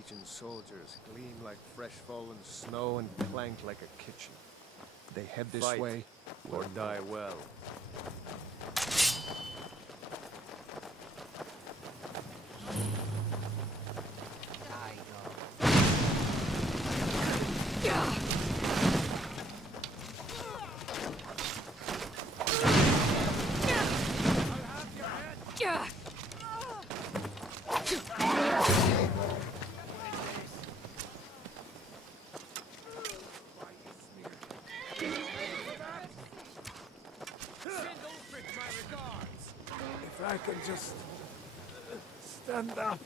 Legion soldiers gleam like fresh fallen snow and clank like a kitchen. They head this Fight, way or die well. If I can just stand up.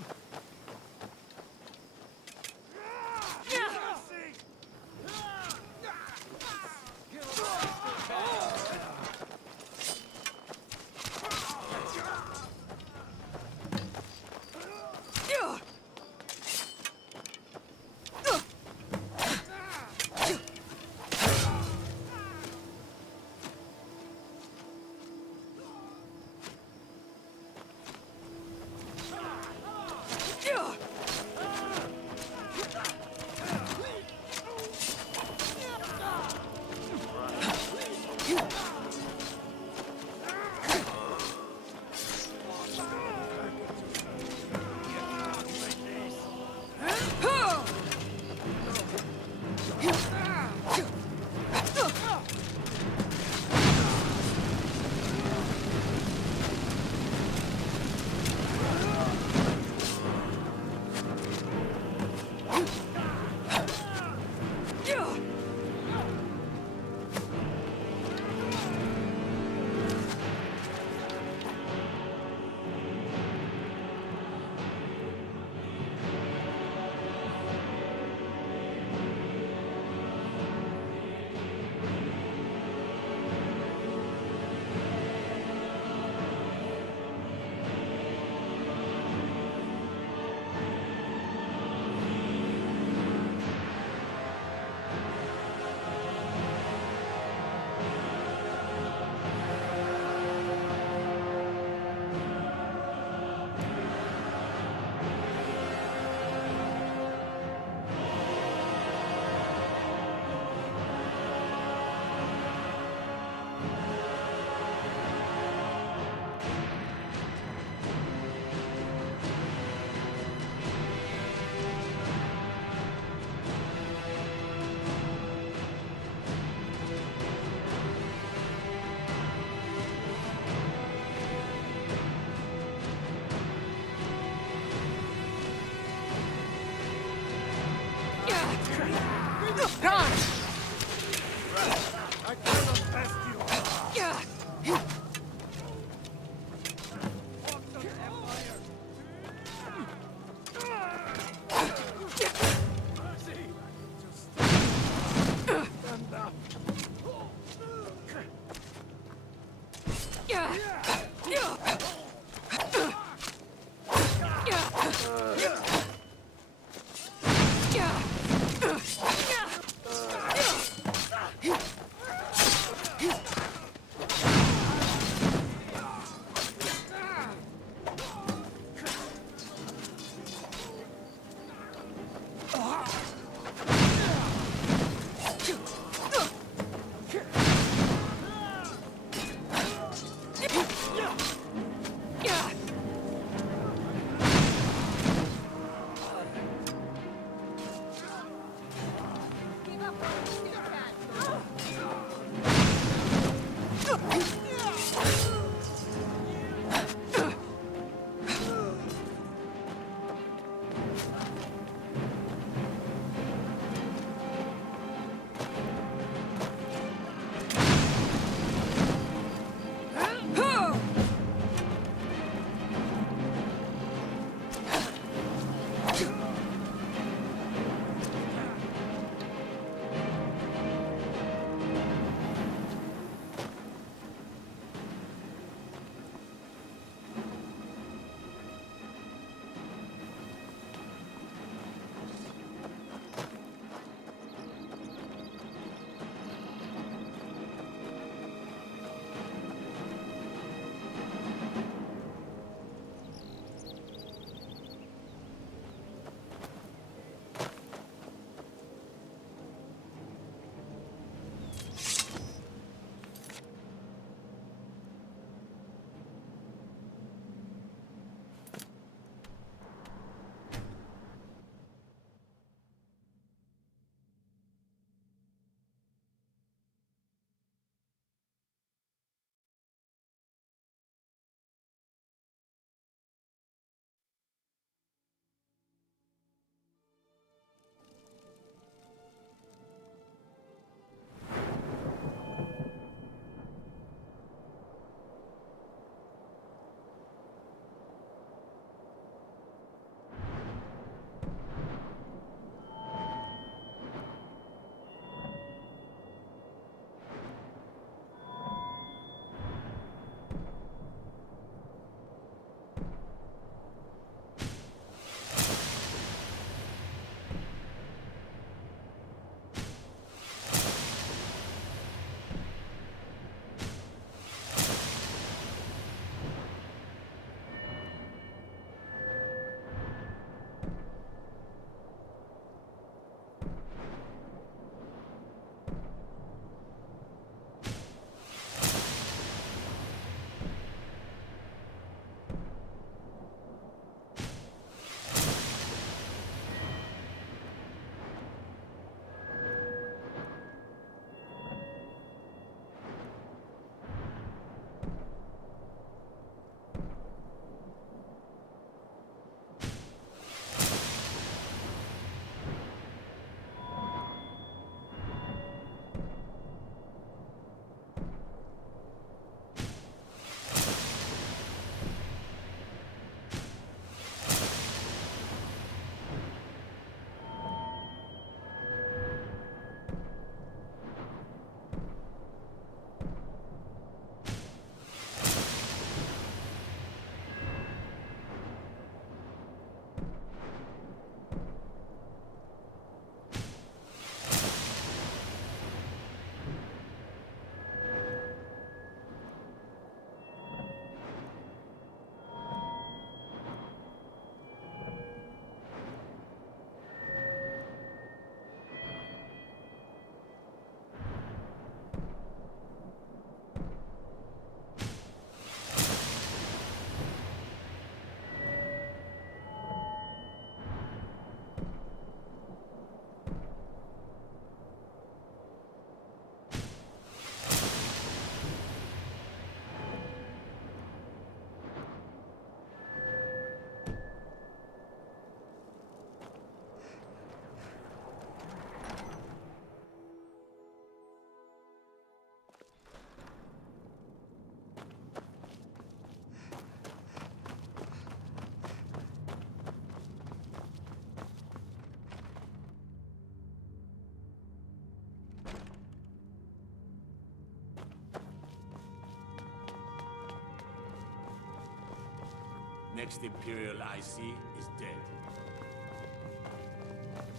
Next Imperial I see is dead.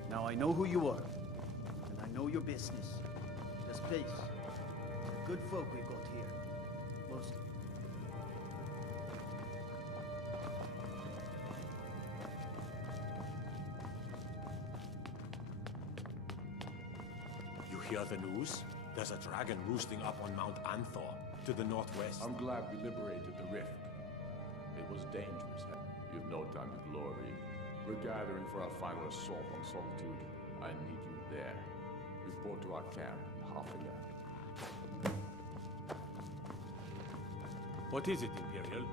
Now I know who you are, and I know your business. This place, good folk we've got here, mostly. You hear the news? There's a dragon roosting up on Mount Anthor, to the northwest. I'm glad we liberated the rift. It was dangerous. You've no time to glory. We're gathering for our final assault on Solitude. I need you there. Report to our camp in half an hour. What is it, Imperial?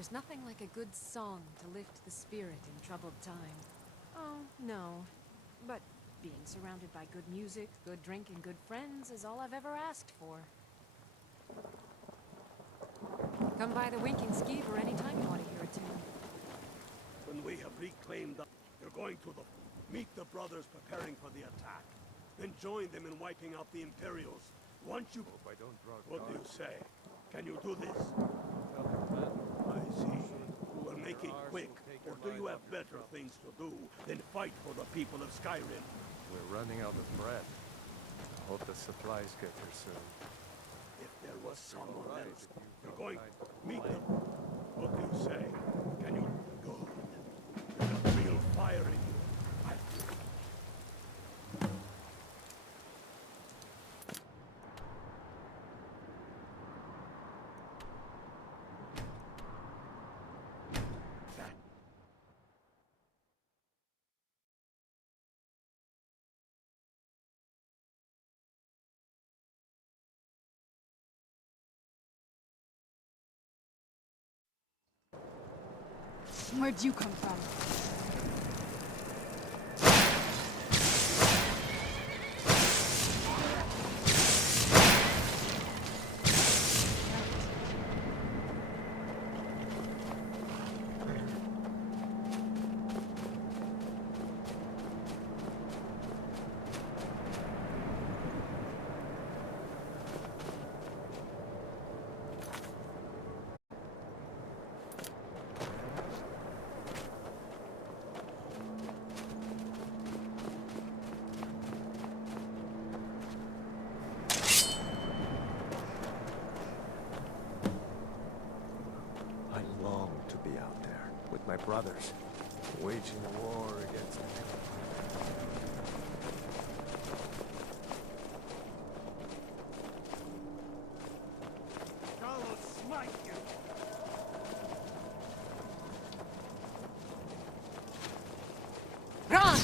There's nothing like a good song to lift the spirit in troubled time. Oh, no. But being surrounded by good music, good drink, and good friends is all I've ever asked for. Come by the Winking Skeever anytime you want to hear a tune. When we have reclaimed the... You're going to meet the brothers preparing for the attack. Then join them in wiping out the Imperials. Once you... Hope I don't draw What do you cards. say? Can you do this? Tell them, man. I see. We'll make it Ours quick. will take Or your do you mind have off your better troubles. things to do than fight for the people of Skyrim? We're running out of bread. I hope the supplies get here soon. If there was someone Right, else, if you you're don't going mind to the meet plan. them. What do you say? Can you... Good. There's a real fire in you. I... That... Where'd you come from? I long to be out there with my brothers, waging a war against the God will smite you! Run!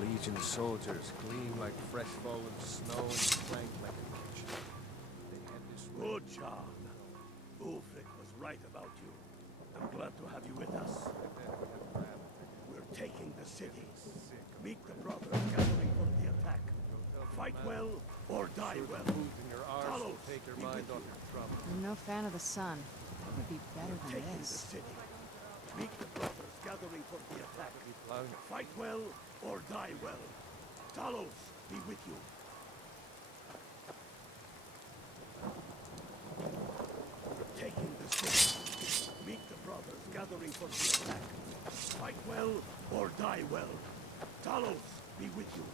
Legion's soldiers gleam like fresh fallen snow and clank like a kitchen. They had this Good job. Ulfric was right about you. I'm glad to have you with us. We're taking the city. Meet the brothers gathering for the attack. Fight well or die well. food in your arse will Talos, take your be mind with off you. your trouble. I'm no fan of the sun. What would be better than Taking the this? city. Meet the brothers gathering for the attack. Plowing Fight well or die well. Talos, be with you. We're taking the city. Meet the brothers gathering for the attack. Fight well or die well. Talos, be with you.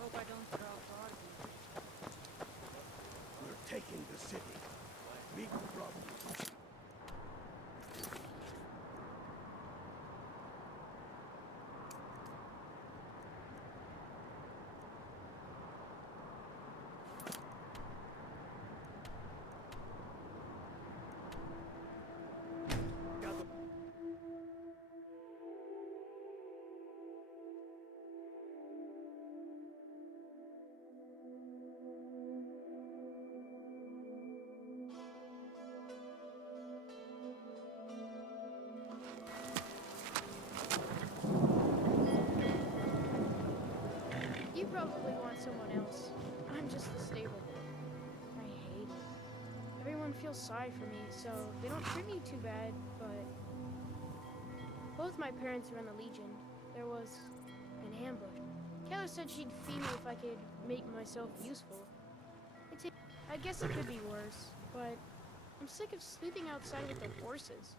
Hope I don't throw a party. We're taking the city. Meet the brothers. Gather- You probably want someone else. I'm just the stable. I hate it. Everyone feels sorry for me, so they don't treat me too bad, but... Both my parents are in the Legion. There was an ambush. Keller said she'd feed me if I could make myself useful. I guess it could be worse, but I'm sick of sleeping outside with the horses.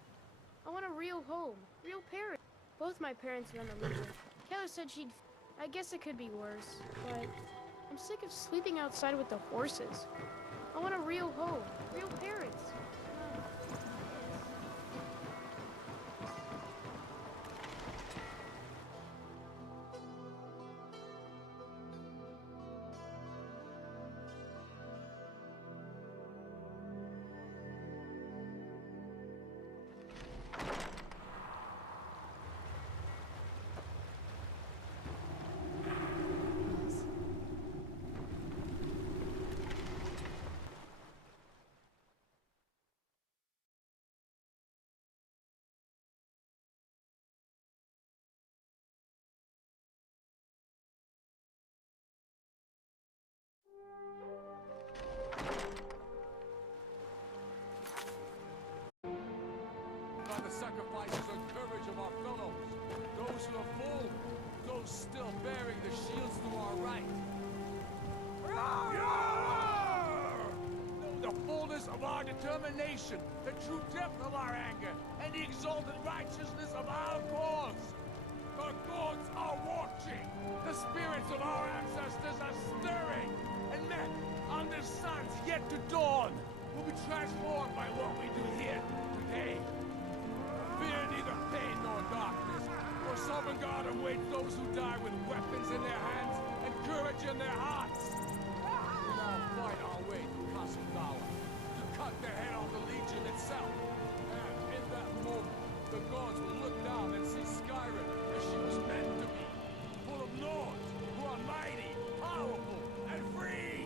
I want a real home, real parents. Both my parents are in the Legion. Keller said she'd... I guess it could be worse, but I'm sick of sleeping outside with the horses. I want a real home, real parents. By the sacrifices and courage of our fellows, those who have fallen, those still bearing the shields to our right. Know the fullness of our determination, the true depth of our anger, and the exalted righteousness of our cause. The gods are watching. The spirits of our ancestors are stirring. And men, under suns yet to dawn, will be transformed by what we do here today. Fear neither pain nor darkness, for sovereign God awaits those who die with weapons in their hands and courage in their hearts. We now fight our way to Castle Tower to cut the head off the Legion itself. And in that moment, the gods will look down and see Skyrim as she was meant to be, full of lords who are mighty, powerful, and free.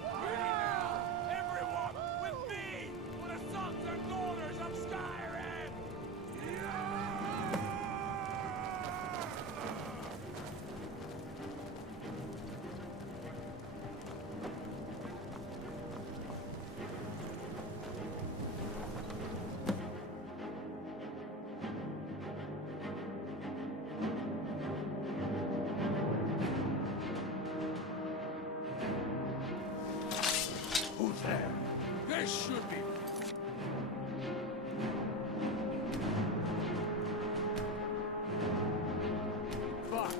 Ready now, everyone, with me, for the sons and daughters of Skyrim! Who's there? This should be. Fuck.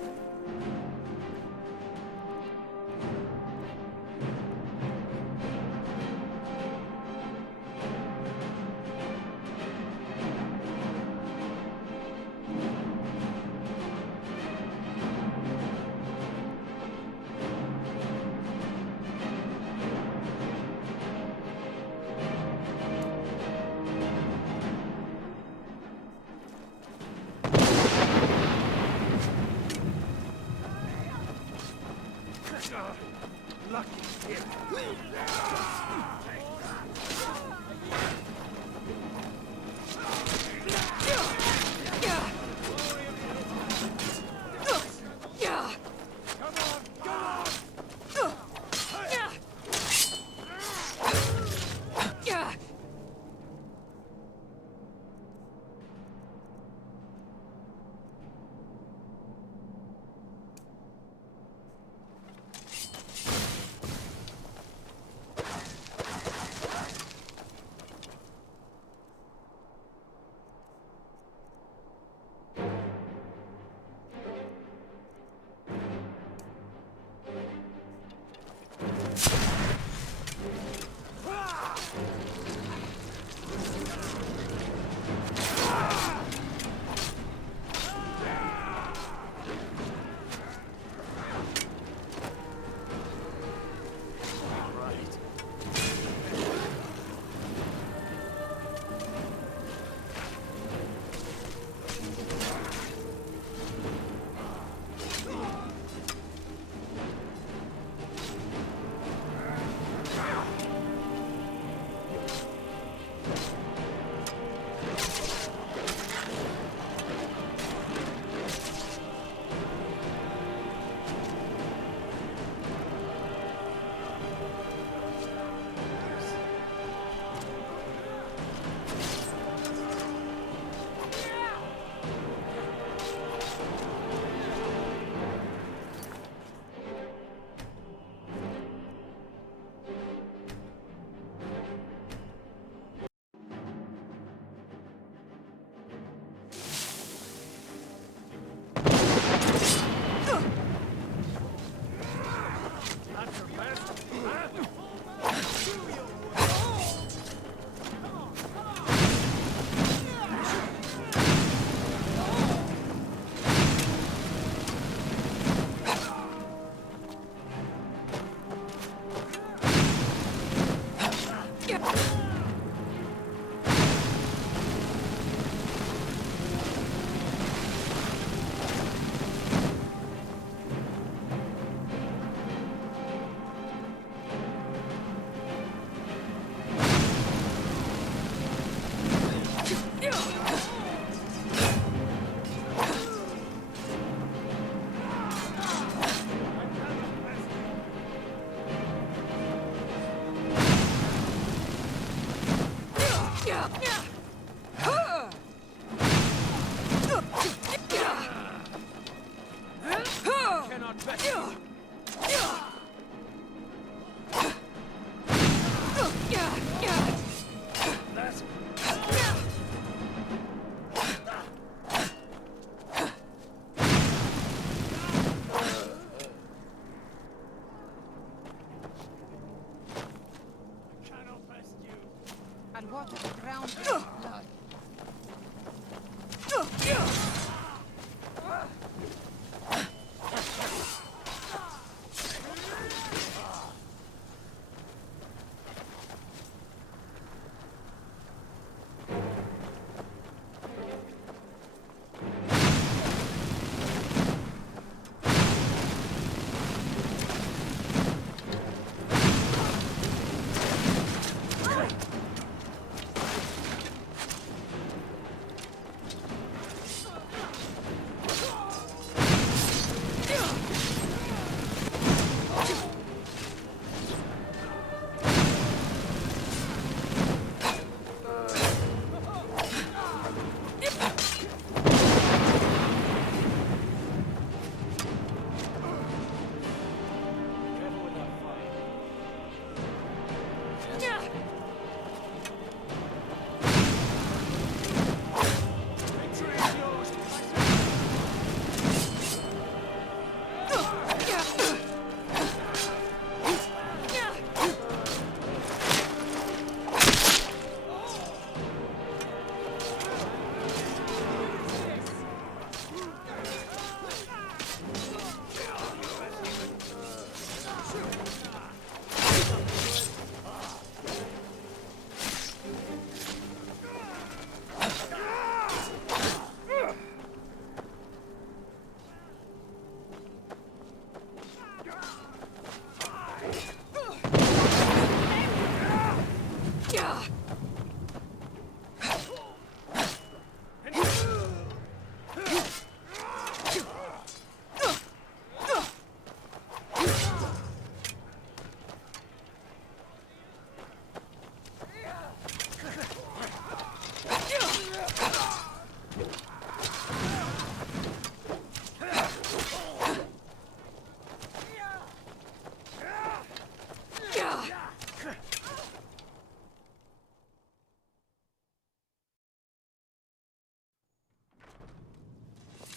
water the ground with blood.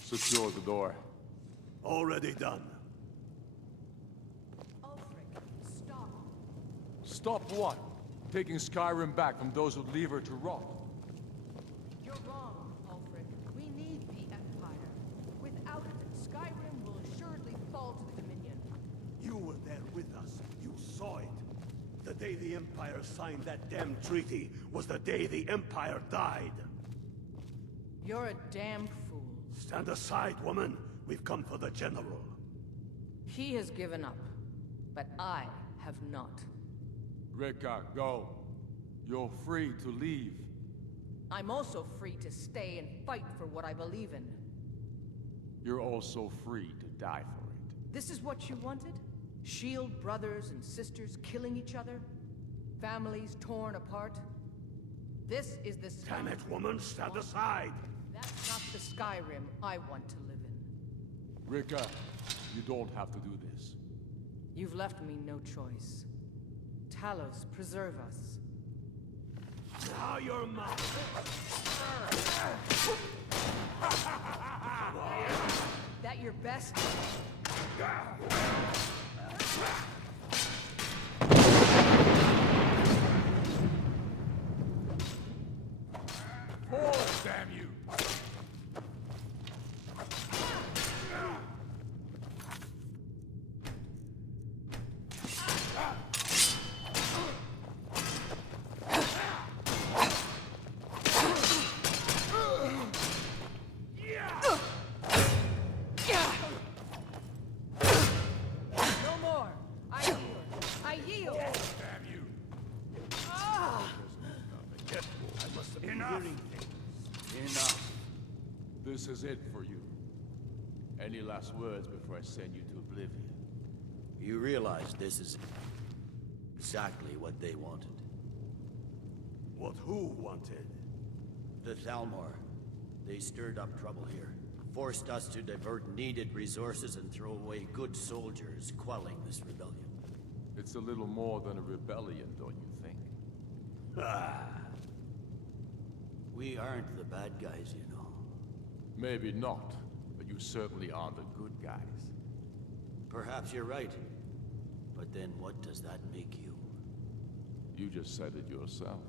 Secure the door. Already done. Ulfric, stop. Stop what? Taking Skyrim back from those who leave her to rot. You're wrong, Ulfric. We need the Empire. Without it, Skyrim will assuredly fall to the Dominion. You were there with us. You saw it. The day the Empire signed that damn treaty was the day the Empire died. You're a damn fool. Stand aside, woman. We've come for the General. He has given up, but I have not. Rika, go. You're free to leave. I'm also free to stay and fight for what I believe in. You're also free to die for it. This is what you wanted? Shield brothers and sisters killing each other? Families torn apart? This is the Skyrim. Damn it, woman. Stand aside. That's not the Skyrim I want to live in. Rika, you don't have to do this. You've left me no choice. Talos, preserve us. Now you're mine. That your best? Forward, damn you! No more! I yield! I yield! Damn you! I must have been hearing things. Enough. This is it for you. Any last words before I send you to oblivion? You realize this is exactly what they wanted. What who wanted? The Thalmor. They stirred up trouble here. Forced us to divert needed resources and throw away good soldiers, quelling this rebellion. It's a little more than a rebellion, don't you think? Ah. We aren't the bad guys, you know. Maybe not, but you certainly are the good guys. Perhaps you're right. But then what does that make you? You just said it yourself.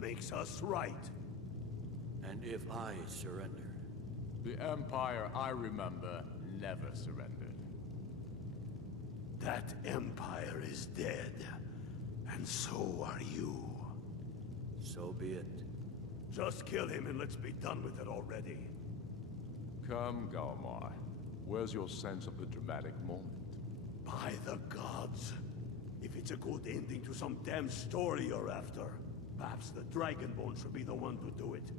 makes us right. And if I surrender? The Empire I remember never surrendered. That empire is dead, and so are you. So be it. Just kill him and let's be done with it already. Come, Galmar. Where's your sense of the dramatic moment? By the gods. If it's a good ending to some damn story you're after, perhaps the Dragonborn should be the one to do it.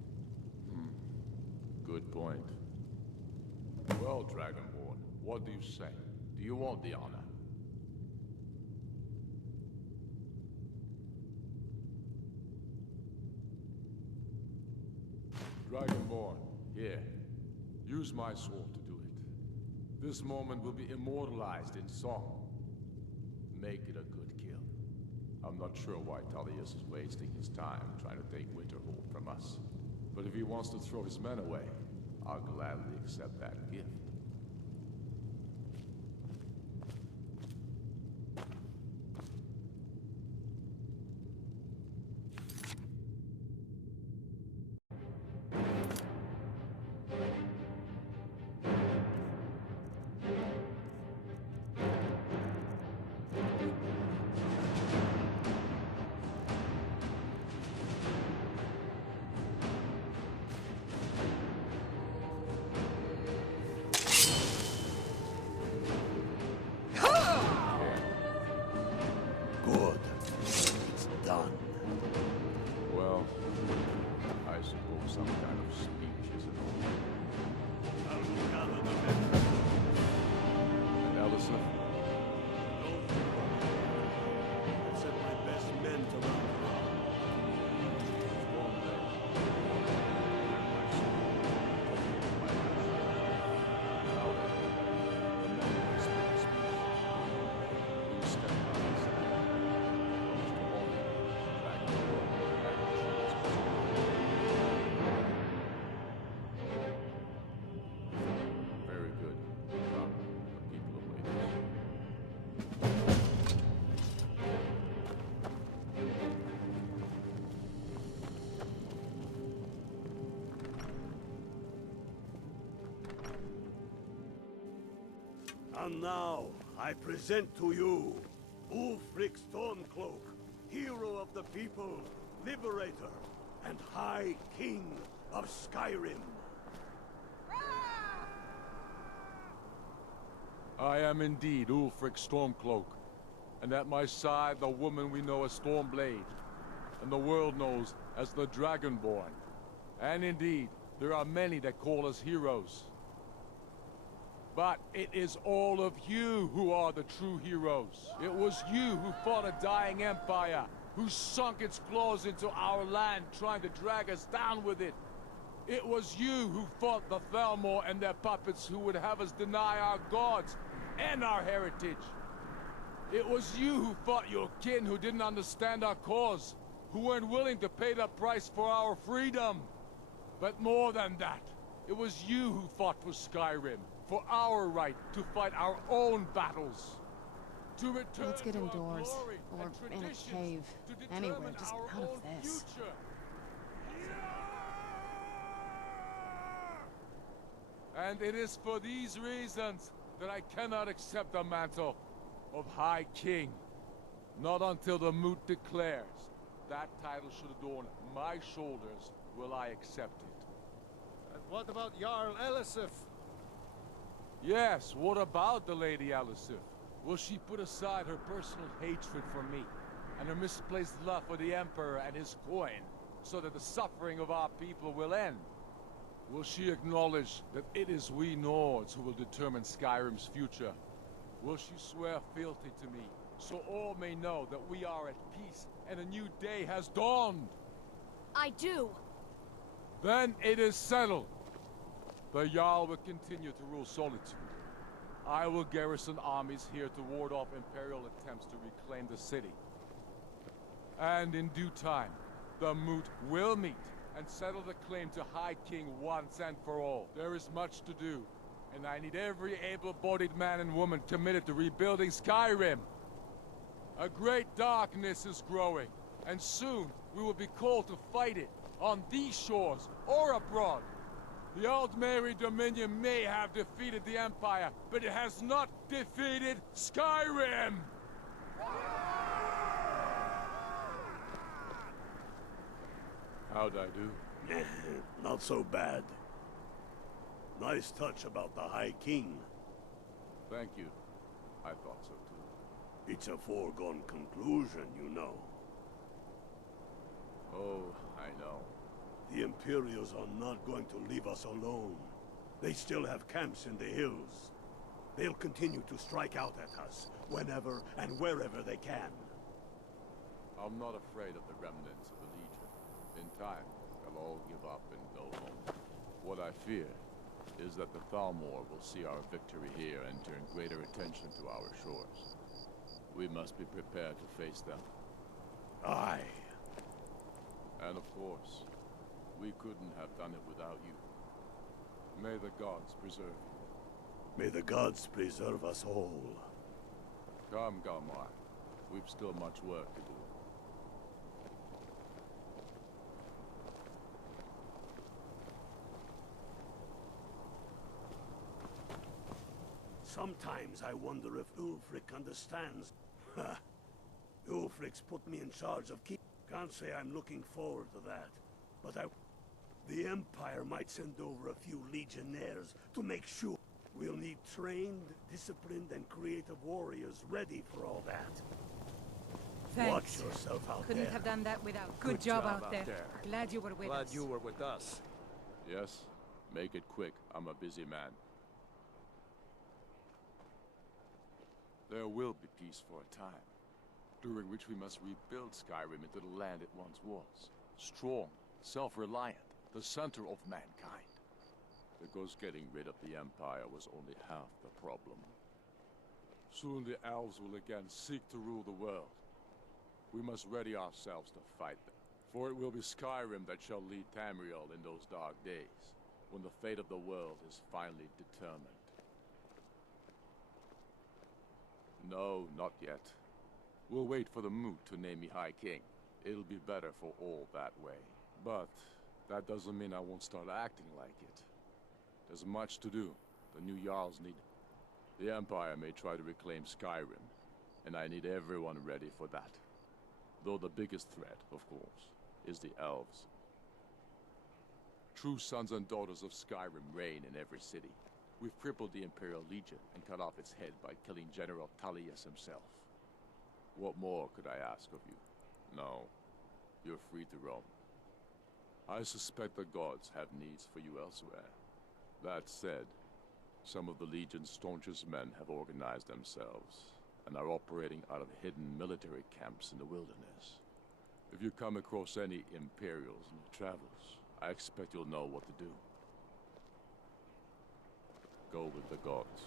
Good point. Well, Dragonborn, what do you say? Do you want the honor? Dragonborn, here. Use my sword to do it. This moment will be immortalized in song. Make it a good kill. I'm not sure why Tullius is wasting his time trying to take Winterhold from us. But if he wants to throw his men away, I'll gladly accept that gift. Good. It's done. Well, I suppose some kind of speech is in order. I'll gather the men. And Ellison? I've sent my best men to round her up. One day. My sword. My passion. Now then, the men will speak a speech. You step by my side. Most of all, back to the world. Very good. Come, the people await us. And now, I present to you Ulfric Stormcloak, hero of the people, liberator, and High King of Skyrim. I am indeed Ulfric Stormcloak, and at my side the woman we know as Stormblade, and the world knows as the Dragonborn. And indeed, there are many that call us heroes. But it is all of you who are the true heroes. It was you who fought a dying empire, who sunk its claws into our land trying to drag us down with it. It was you who fought the Thalmor and their puppets who would have us deny our gods and our heritage. It was you who fought your kin who didn't understand our cause, who weren't willing to pay the price for our freedom. But more than that, it was you who fought for Skyrim, for our right to fight our own battles. To return Let's get to our indoors, glory or and in a traditions, cave. to determine Anywhere, just our out of own this. future. And it is for these reasons that I cannot accept the mantle of High King. Not until the Moot declares that title should adorn my shoulders will I accept it. And what about Jarl Elisif? Yes, what about the Lady Elisif? Will she put aside her personal hatred for me and her misplaced love for the Emperor and his coin so that the suffering of our people will end? Will she acknowledge that it is we Nords who will determine Skyrim's future? Will she swear fealty to me so all may know that we are at peace and a new day has dawned? I do! Then it is settled. The Jarl will continue to rule Solitude. I will garrison armies here to ward off Imperial attempts to reclaim the city. And in due time, the Moot will meet and settle the claim to High King once and for all. There is much to do, and I need every able-bodied man and woman committed to rebuilding Skyrim. A great darkness is growing, And soon, we will be called to fight it, on these shores, or abroad. The Aldmeri Dominion may have defeated the Empire, but it has not defeated Skyrim! How'd I do? Not so bad. Nice touch about the High King. Thank you. I thought so too. It's a foregone conclusion, you know. Oh, I know. The Imperials are not going to leave us alone. They still have camps in the hills. They'll continue to strike out at us, whenever and wherever they can. I'm not afraid of the remnants of the Legion. In time, they'll all give up and go home. What I fear is that the Thalmor will see our victory here and turn greater attention to our shores. We must be prepared to face them. Aye. And of course, we couldn't have done it without you. May the gods preserve you. May the gods preserve us all. Come, Galmar. We've still much work to do. Sometimes I wonder if Ulfric understands. Ulfric's put me in charge of keep. Can't say I'm looking forward to that, but the Empire might send over a few legionnaires to make sure. We'll need trained, disciplined, and creative warriors ready for all that. Thanks. Watch yourself out Couldn't there. have done that without. Good job out there. Glad you were with us. Glad you were with us. Yes? Make it quick. I'm a busy man. There will be peace for a time, during which we must rebuild Skyrim into the land it once was. Strong, self-reliant, the center of mankind. Because getting rid of the Empire was only half the problem. Soon the elves will again seek to rule the world. We must ready ourselves to fight them. For it will be Skyrim that shall lead Tamriel in those dark days, when the fate of the world is finally determined. No, not yet. We'll wait for the moot to name me High King. It'll be better for all that way. But that doesn't mean I won't start acting like it. There's much to do. The new Jarls need... The Empire may try to reclaim Skyrim, and I need everyone ready for that. Though the biggest threat, of course, is the elves. True sons and daughters of Skyrim reign in every city. We've crippled the Imperial Legion and cut off its head by killing General Tullius himself. What more could I ask of you? No, you're free to roam. I suspect the gods have needs for you elsewhere. That said, some of the Legion's staunchest men have organized themselves and are operating out of hidden military camps in the wilderness. If you come across any Imperials in your travels, I expect you'll know what to do. Go with the gods.